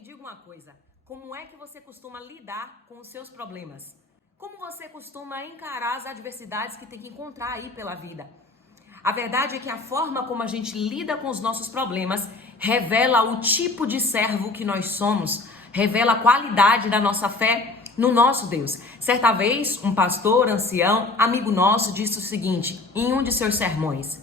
me diga uma coisa, como é que você costuma lidar com os seus problemas? Como você costuma encarar as adversidades que tem que encontrar aí pela vida? A verdade é que a forma como a gente lida com os nossos problemas revela o tipo de servo que nós somos, revela a qualidade da nossa fé no nosso Deus. Certa vez, um pastor ancião, amigo nosso, disse o seguinte em um de seus sermões: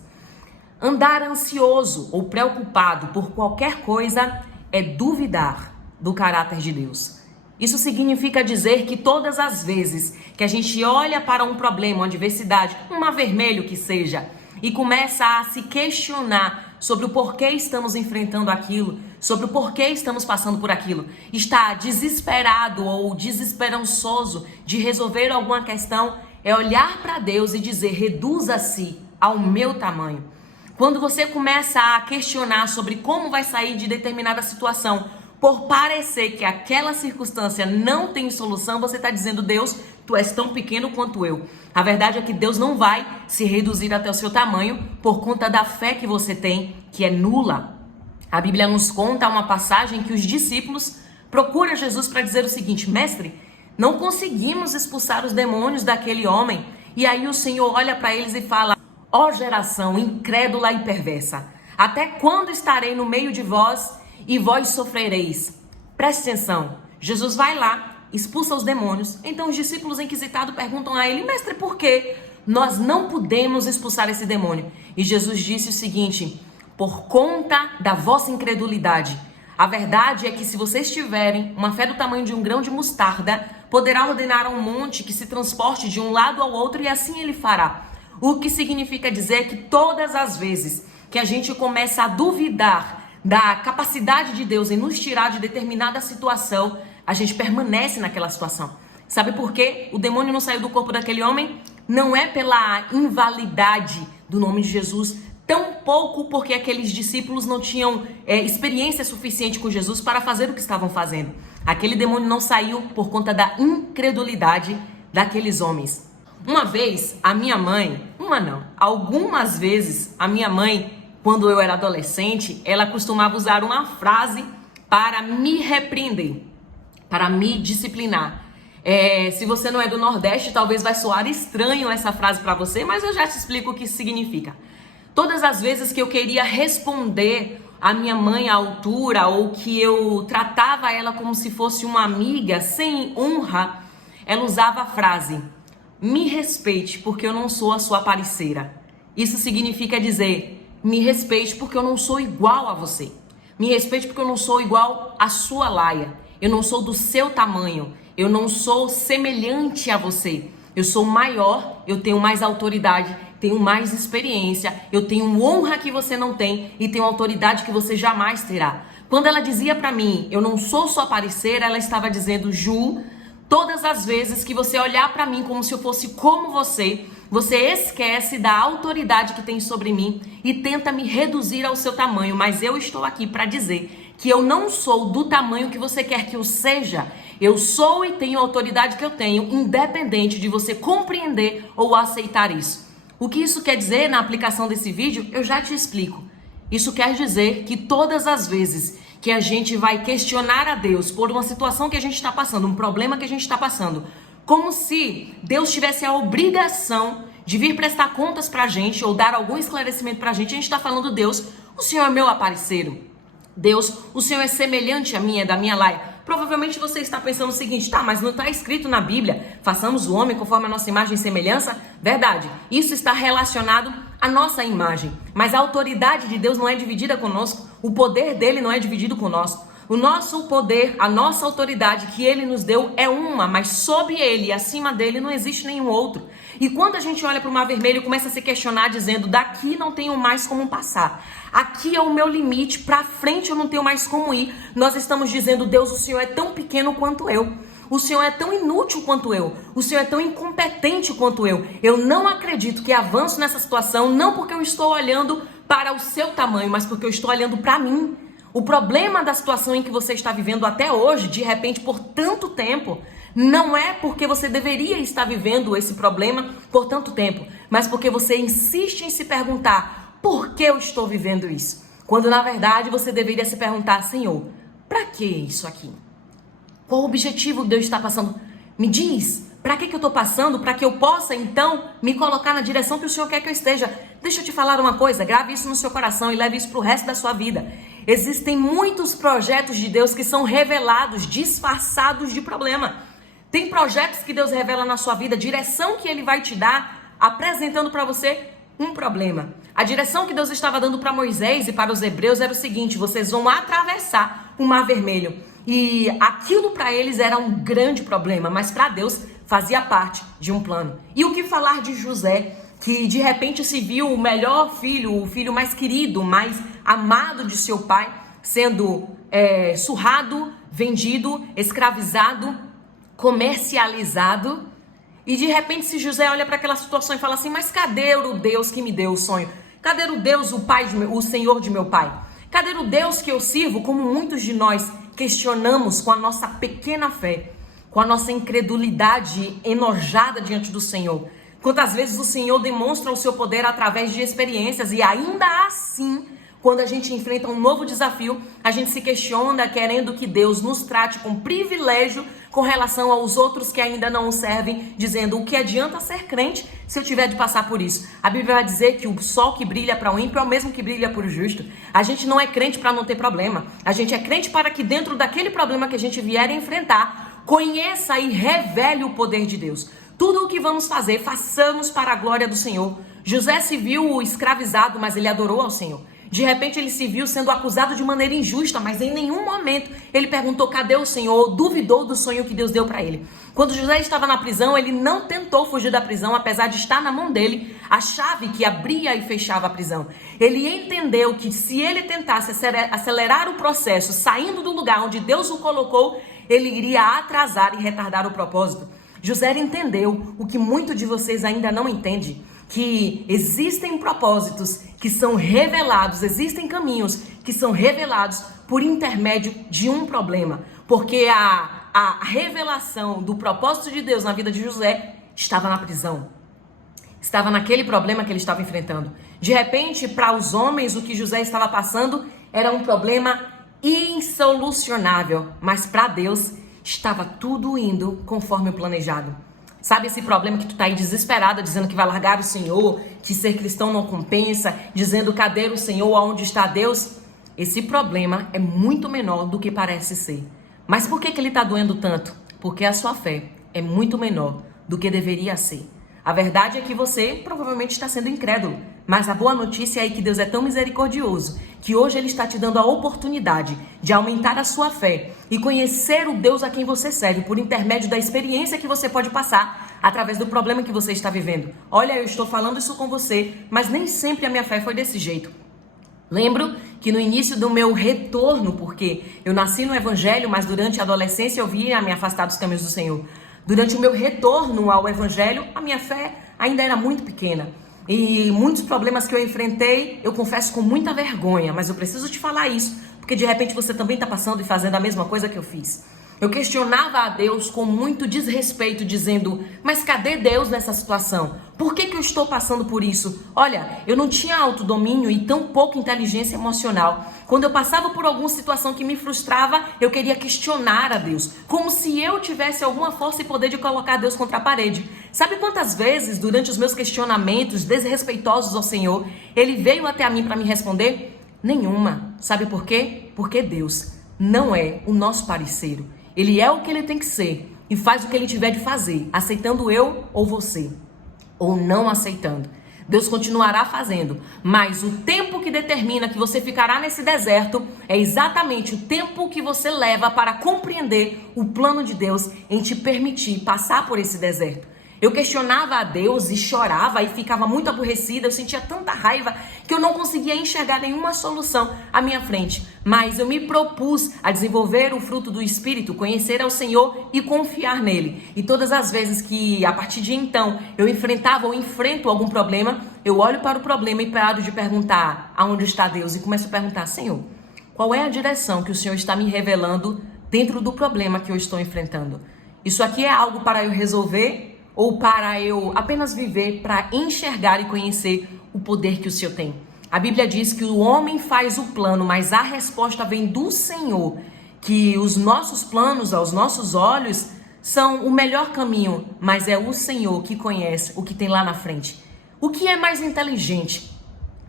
andar ansioso ou preocupado por qualquer coisa é duvidar do caráter de Deus. Isso significa dizer que todas as vezes que a gente olha para um problema, uma adversidade, um mar vermelho que seja, e começa a se questionar sobre o porquê estamos enfrentando aquilo, sobre o porquê estamos passando por aquilo, está desesperado ou desesperançoso de resolver alguma questão, é olhar para Deus e dizer: reduza-se ao meu tamanho. Quando você começa a questionar sobre como vai sair de determinada situação, por parecer que aquela circunstância não tem solução, você está dizendo: Deus, tu és tão pequeno quanto eu. A verdade é que Deus não vai se reduzir até o seu tamanho por conta da fé que você tem, que é nula. A Bíblia nos conta uma passagem que os discípulos procuram Jesus para dizer o seguinte: mestre, não conseguimos expulsar os demônios daquele homem. E aí o Senhor olha para eles e fala: ó geração incrédula e perversa, até quando estarei no meio de vós e vós sofrereis? Preste atenção, Jesus vai lá, expulsa os demônios. Então os discípulos inquisitados perguntam a ele: mestre, por que nós não podemos expulsar esse demônio? E Jesus disse o seguinte: por conta da vossa incredulidade. A verdade é que se vocês tiverem uma fé do tamanho de um grão de mostarda, poderá ordenar a um monte que se transporte de um lado ao outro e assim ele fará. O que significa dizer que todas as vezes que a gente começa a duvidar da capacidade de Deus em nos tirar de determinada situação, a gente permanece naquela situação. Sabe por quê? O demônio não saiu do corpo daquele homem? Não é pela invalidade do nome de Jesus, tampouco porque aqueles discípulos não tinham experiência suficiente com Jesus para fazer o que estavam fazendo. Aquele demônio não saiu por conta da incredulidade daqueles homens. Uma vez, a minha mãe, algumas vezes, a minha mãe, quando eu era adolescente, ela costumava usar uma frase para me repreender, para me disciplinar. Se você não é do Nordeste, talvez vai soar estranho essa frase para você, mas eu já te explico o que isso significa. Todas as vezes que eu queria responder a minha mãe à altura, ou que eu tratava ela como se fosse uma amiga, sem honra, ela usava a frase: me respeite porque eu não sou a sua parceira. Isso significa dizer: me respeite porque eu não sou igual a você. Me respeite porque eu não sou igual à sua laia. Eu não sou do seu tamanho. Eu não sou semelhante a você. Eu sou maior, eu tenho mais autoridade, tenho mais experiência, eu tenho honra que você não tem e tenho autoridade que você jamais terá. Quando ela dizia para mim: eu não sou sua parceira, ela estava dizendo: Ju, todas as vezes que você olhar para mim como se eu fosse como você esquece da autoridade que tem sobre mim e tenta me reduzir ao seu tamanho. Mas eu estou aqui para dizer que eu não sou do tamanho que você quer que eu seja. Eu sou e tenho a autoridade que eu tenho, independente de você compreender ou aceitar isso. O que isso quer dizer na aplicação desse vídeo, eu já te explico. Isso quer dizer que todas as vezes que a gente vai questionar a Deus por uma situação que a gente está passando, um problema que a gente está passando, como se Deus tivesse a obrigação de vir prestar contas pra gente ou dar algum esclarecimento pra gente, a gente está falando: Deus, o Senhor é meu apareceiro. Deus, o Senhor é semelhante a mim, é da minha laia. Provavelmente você está pensando o seguinte: tá, mas não está escrito na Bíblia: façamos o homem conforme a nossa imagem e semelhança? Verdade, isso está relacionado à nossa imagem. Mas a autoridade de Deus não é dividida conosco, o poder dele não é dividido conosco. O nosso poder, a nossa autoridade que ele nos deu é uma, mas sob ele e acima dele não existe nenhum outro. E quando a gente olha para o mar vermelho e começa a se questionar dizendo: daqui não tenho mais como passar, aqui é o meu limite, para frente eu não tenho mais como ir, nós estamos dizendo: Deus, o Senhor é tão pequeno quanto eu. O Senhor é tão inútil quanto eu. O Senhor é tão incompetente quanto eu. Eu não acredito que avanço nessa situação, não porque eu estou olhando para o seu tamanho, mas porque eu estou olhando para mim. O problema da situação em que você está vivendo até hoje, de repente por tanto tempo, não é porque você deveria estar vivendo esse problema por tanto tempo, mas porque você insiste em se perguntar: por que eu estou vivendo isso? Quando na verdade você deveria se perguntar: Senhor, Para que isso aqui? Qual o objetivo que Deus está passando? Me diz, para que eu estou passando? Para que eu possa, então, me colocar na direção que o Senhor quer que eu esteja. Deixa eu te falar uma coisa, grave isso no seu coração e leve isso para o resto da sua vida. Existem muitos projetos de Deus que são revelados, disfarçados de problema. Tem projetos que Deus revela na sua vida, direção que Ele vai te dar, apresentando para você um problema. A direção que Deus estava dando para Moisés e para os hebreus era o seguinte: vocês vão atravessar o Mar Vermelho. E aquilo para eles era um grande problema, mas para Deus fazia parte de um plano. E o que falar de José, que de repente se viu o melhor filho, o filho mais querido, mais amado de seu pai, sendo surrado, vendido, escravizado, comercializado. E de repente se José olha para aquela situação e fala assim: mas cadê o Deus que me deu o sonho? Cadê o Deus, o Senhor de meu pai? Cadê o Deus que eu sirvo? Como muitos de nós questionamos com a nossa pequena fé, com a nossa incredulidade enojada diante do Senhor. Quantas vezes o Senhor demonstra o seu poder através de experiências e ainda assim, quando a gente enfrenta um novo desafio, a gente se questiona querendo que Deus nos trate com privilégio com relação aos outros que ainda não o servem, dizendo: o que adianta ser crente se eu tiver de passar por isso? A Bíblia vai dizer que o sol que brilha para o ímpio é o mesmo que brilha para o justo. A gente não é crente para não ter problema. A gente é crente para que dentro daquele problema que a gente vier enfrentar, conheça e revele o poder de Deus. Tudo o que vamos fazer, façamos para a glória do Senhor. José se viu escravizado, mas ele adorou ao Senhor. De repente ele se viu sendo acusado de maneira injusta, mas em nenhum momento ele perguntou: cadê o Senhor? Ou duvidou do sonho que Deus deu para ele. Quando José estava na prisão, ele não tentou fugir da prisão, apesar de estar na mão dele a chave que abria e fechava a prisão. Ele entendeu que se ele tentasse acelerar o processo, saindo do lugar onde Deus o colocou, ele iria atrasar e retardar o propósito. José entendeu o que muito de vocês ainda não entendem: que existem propósitos que são revelados, existem caminhos que são revelados por intermédio de um problema. Porque a revelação do propósito de Deus na vida de José estava na prisão. Estava naquele problema que ele estava enfrentando. De repente, para os homens, o que José estava passando era um problema insolucionável. Mas para Deus, estava tudo indo conforme o planejado. Sabe esse problema que tu tá aí desesperada, dizendo que vai largar o Senhor, que ser cristão não compensa, dizendo: cadê o Senhor, aonde está Deus? Esse problema é muito menor do que parece ser. Mas por que ele tá doendo tanto? Porque a sua fé é muito menor do que deveria ser. A verdade é que você provavelmente está sendo incrédulo, mas a boa notícia é que Deus é tão misericordioso que hoje Ele está te dando a oportunidade de aumentar a sua fé e conhecer o Deus a quem você serve por intermédio da experiência que você pode passar através do problema que você está vivendo. Olha, eu estou falando isso com você, mas nem sempre a minha fé foi desse jeito. Lembro que no início do meu retorno, porque eu nasci no Evangelho, mas durante a adolescência eu via me afastar dos caminhos do Senhor. Durante o meu retorno ao Evangelho, a minha fé ainda era muito pequena. E muitos problemas que eu enfrentei, eu confesso com muita vergonha, mas eu preciso te falar isso, porque de repente você também está passando e fazendo a mesma coisa que eu fiz. Eu questionava a Deus com muito desrespeito, dizendo: mas cadê Deus nessa situação? Por que eu estou passando por isso? Olha, eu não tinha autodomínio e tão pouca inteligência emocional. Quando eu passava por alguma situação que me frustrava, eu queria questionar a Deus, como se eu tivesse alguma força e poder de colocar Deus contra a parede. Sabe quantas vezes, durante os meus questionamentos desrespeitosos ao Senhor, Ele veio até a mim para me responder? Nenhuma. Sabe por quê? Porque Deus não é o nosso parceiro. Ele é o que Ele tem que ser e faz o que Ele tiver de fazer, aceitando eu ou você, ou não aceitando. Deus continuará fazendo, mas o tempo que determina que você ficará nesse deserto é exatamente o tempo que você leva para compreender o plano de Deus em te permitir passar por esse deserto. Eu questionava a Deus e chorava e ficava muito aborrecida, eu sentia tanta raiva que eu não conseguia enxergar nenhuma solução à minha frente. Mas eu me propus a desenvolver o fruto do Espírito, conhecer ao Senhor e confiar nele. E todas as vezes que, a partir de então, eu enfrentava ou enfrento algum problema, eu olho para o problema e paro de perguntar aonde está Deus e começo a perguntar: Senhor, qual é a direção que o Senhor está me revelando dentro do problema que eu estou enfrentando? Isso aqui é algo para eu resolver ou para eu apenas viver para enxergar e conhecer o poder que o Senhor tem? A Bíblia diz que o homem faz o plano, mas a resposta vem do Senhor. que os nossos planos aos nossos olhos são o melhor caminho, mas é o Senhor que conhece o que tem lá na frente. O que é mais inteligente?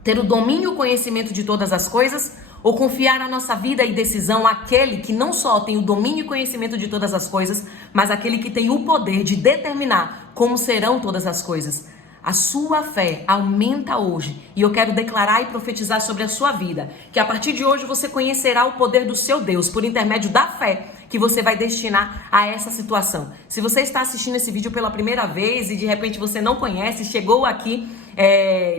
Ter o domínio e o conhecimento de todas as coisas ou confiar a nossa vida e decisão àquele que não só tem o domínio e conhecimento de todas as coisas, mas aquele que tem o poder de determinar como serão todas as coisas? A sua fé aumenta hoje e eu quero declarar e profetizar sobre a sua vida, que a partir de hoje você conhecerá o poder do seu Deus por intermédio da fé que você vai destinar a essa situação. Se você está assistindo esse vídeo pela primeira vez e de repente você não conhece, chegou aqui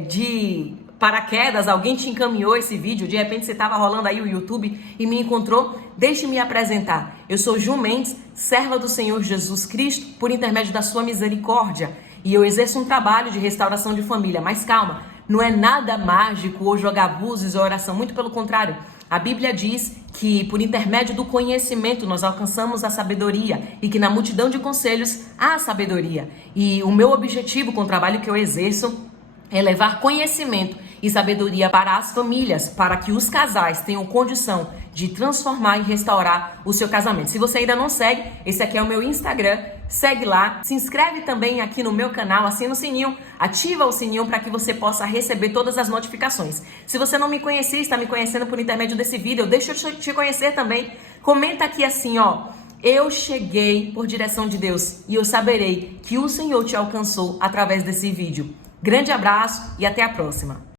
de paraquedas, alguém te encaminhou esse vídeo, de repente você estava rolando aí o YouTube e me encontrou, deixe-me apresentar. Eu sou Ju Mendes, serva do Senhor Jesus Cristo, por intermédio da sua misericórdia. E eu exerço um trabalho de restauração de família. Mas calma, não é nada mágico ou jogar búzios ou oração, muito pelo contrário. A Bíblia diz que por intermédio do conhecimento nós alcançamos a sabedoria e que na multidão de conselhos há sabedoria. E o meu objetivo com o trabalho que eu exerço é levar conhecimento e sabedoria para as famílias, para que os casais tenham condição de transformar e restaurar o seu casamento. Se você ainda não segue, esse aqui é o meu Instagram, segue lá, se inscreve também aqui no meu canal, assina o sininho, ativa o sininho para que você possa receber todas as notificações. Se você não me conhecia, está me conhecendo por intermédio desse vídeo, deixa eu te conhecer também, comenta aqui assim, ó, eu cheguei por direção de Deus e eu saberei que o Senhor te alcançou através desse vídeo. Grande abraço e até a próxima.